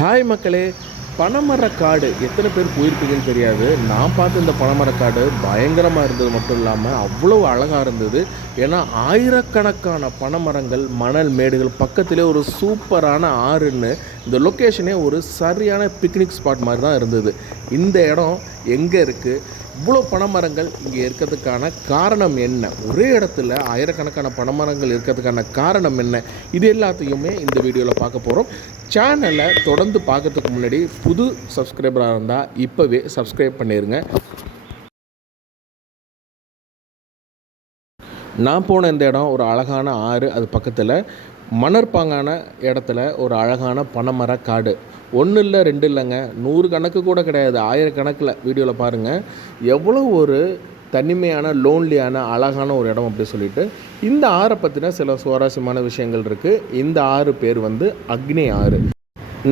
Hi மக்களே, பனைமரக்காடு எத்தனை பேர் போயிருப்பீங்கன்னு தெரியாது. நான் பார்த்து இந்த பனைமரக்காடு பயங்கரமாக இருந்தது மட்டும் இல்லாமல் அவ்வளோ அழகாக இருந்தது. ஏன்னா ஆயிரக்கணக்கான பனைமரங்கள், மணல் மேடுகள், பக்கத்திலே ஒரு சூப்பரான ஆறுன்னு இந்த லொக்கேஷனே ஒரு சரியான பிக்னிக் ஸ்பாட் மாதிரி தான் இருந்தது. இந்த இடம் எங்கே இருக்குது, இவ்வளோ பனைமரங்கள் இங்கே இருக்கிறதுக்கான காரணம் என்ன, ஒரே இடத்துல ஆயிரக்கணக்கான பனைமரங்கள் இருக்கிறதுக்கான காரணம் என்ன, இது எல்லாத்தையுமே இந்த வீடியோவில் பார்க்க போகிறோம். சேனலை தொடர்ந்து பார்க்கறதுக்கு முன்னாடி புது சப்ஸ்கிரைபராக இருந்தால் இப்போவே சப்ஸ்கிரைப் பண்ணிடுங்க. நான் போன இந்த இடம் ஒரு அழகான ஆறு, அது பக்கத்தில் மணற்பாங்கான இடத்துல ஒரு அழகான பனைமர காடு. ஒன்று இல்லை, ரெண்டு இல்லைங்க, 100 கணக்கு கூட கிடையாது, ஆயிரக்கணக்கில். வீடியோவில் பாருங்கள் எவ்வளோ ஒரு தனிமையான, லோன்லியான, அழகான ஒரு இடம் அப்படி சொல்லிட்டு. இந்த ஆறை பற்றின சில சுவாரஸ்யமான விஷயங்கள் இருக்குது. இந்த ஆறு பேர் அக்னி ஆறு.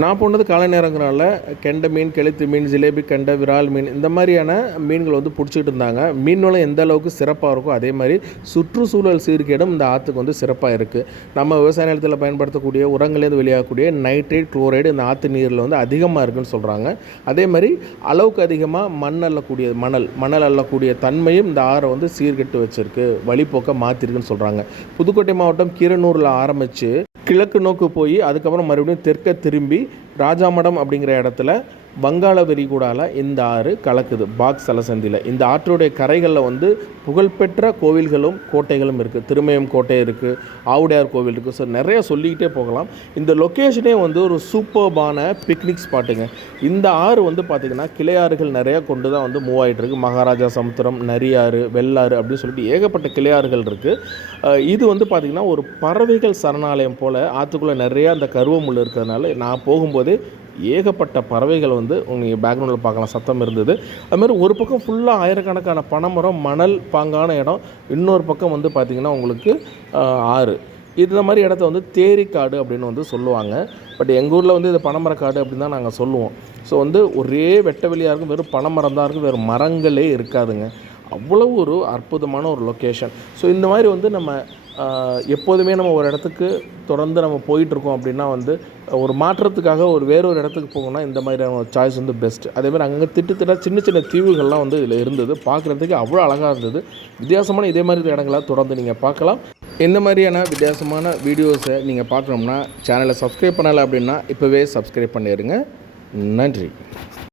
நான் போனது காலை நேரங்கிறனால கெண்டை மீன், கெளுத்தி மீன், ஜிலேபி கெண்டை, விரால் மீன், இந்த மாதிரியான மீன்கள் பிடிச்சிக்கிட்டு இருந்தாங்க. மீன்களும் எந்த அளவுக்கு சிறப்பாக இருக்கும், அதே மாதிரி சுற்றுச்சூழல் சீர்கேடும் இந்த ஆற்றுக்கு சிறப்பாக இருக்குது. நம்ம விவசாய நிலத்தில் பயன்படுத்தக்கூடிய உரங்கள்லேருந்து வெளியாகக்கூடிய நைட்ரேட், குளோரைடு இந்த ஆற்று நீரில் அதிகமாக இருக்குதுன்னு சொல்கிறாங்க. அதே மாதிரி அளவுக்கு அதிகமாக மணல் அள்ளக்கூடிய தன்மையும் இந்த ஆறை சீர்கெட்டு வச்சுருக்கு, வழிப்போக்க மாற்றிருக்குன்னு சொல்கிறாங்க. புதுக்கோட்டை மாவட்டம் கீரனூரில் ஆரம்பித்து கிழக்கு நோக்கு போய் அதுக்கப்புறம் மறுபடியும் தெற்க திரும்பி ராஜாமடம் அப்படிங்கிற இடத்துல வங்காள விரிகுடாவில் இந்த ஆறு கலக்குது, பாக்ஸ் சலசந்தியில். இந்த ஆற்றுடைய கரைகளில் புகழ்பெற்ற கோவில்களும் கோட்டைகளும் இருக்குது. திருமயம் கோட்டை இருக்குது, ஆவுடையார் கோவில் இருக்குது. ஸோ நிறையா சொல்லிக்கிட்டே போகலாம். இந்த லொக்கேஷனே ஒரு சூப்பர்பான பிக்னிக் ஸ்பாட்டுங்க. இந்த ஆறு பார்த்திங்கன்னா கிளையாறுகள் நிறையா கொண்டு தான் மூவ் ஆகிட்டுருக்கு. மகாராஜா சமுத்திரம், நரியாறு, வெள்ளாறு அப்படின்னு சொல்லிட்டு ஏகப்பட்ட கிளையாறுகள் இருக்குது. இது பார்த்திங்கன்னா ஒரு பறவைகள் சரணாலயம் போல் ஆற்றுக்குள்ளே நிறையா அந்த கருவமுள் இருக்கிறதுனால நான் போகும்போதே ஏகப்பட்ட பறவைகள் நீங்கள் பேக்ரவுண்டில் பார்க்கலாம், சத்தம் இருந்தது. அதுமாதிரி ஒரு பக்கம் ஃபுல்லாக ஆயிரக்கணக்கான பனைமரம், மணல் பாங்கான இடம், இன்னொரு பக்கம் பார்த்திங்கன்னா உங்களுக்கு ஆறு. இந்த மாதிரி இடத்த தேரிக்காடு அப்படின்னு சொல்லுவாங்க. பட் எங்கள் ஊரில் இது பனைமரக்காடு அப்படின்னு தான் நாங்கள் சொல்லுவோம். ஸோ ஒரே வெட்ட வெளியாக இருக்கும், வெறும் பனைமரம் தான் இருக்கும், வேறு மரங்களே இருக்காதுங்க. அவ்வளோ ஒரு அற்புதமான ஒரு லொக்கேஷன். ஸோ இந்த மாதிரி நம்ம எப்போதுமே நம்ம ஒரு இடத்துக்கு தொடர்ந்து நம்ம போயிட்டுருக்கோம் அப்படின்னா ஒரு மாற்றத்துக்காக வேறொரு இடத்துக்கு போகணும்னா இந்த மாதிரியான ஒரு சாய்ஸ் பெஸ்ட்டு. அதேமாதிரி அங்கங்கே திட்டு சின்ன சின்ன தீவுகள்லாம் இதில் இருந்தது. பார்க்குறதுக்கு அவ்வளோ அழகாக இருந்தது. வித்தியாசமான இதே மாதிரி இடங்களை தொடர்ந்து நீங்கள் பார்க்கலாம். இந்த மாதிரியான வித்தியாசமான வீடியோஸை நீங்கள் பார்க்கணும்னா சேனலை சப்ஸ்கிரைப் பண்ணலை அப்படின்னா இப்போவே சப்ஸ்கிரைப் பண்ணிடுங்க. நன்றி.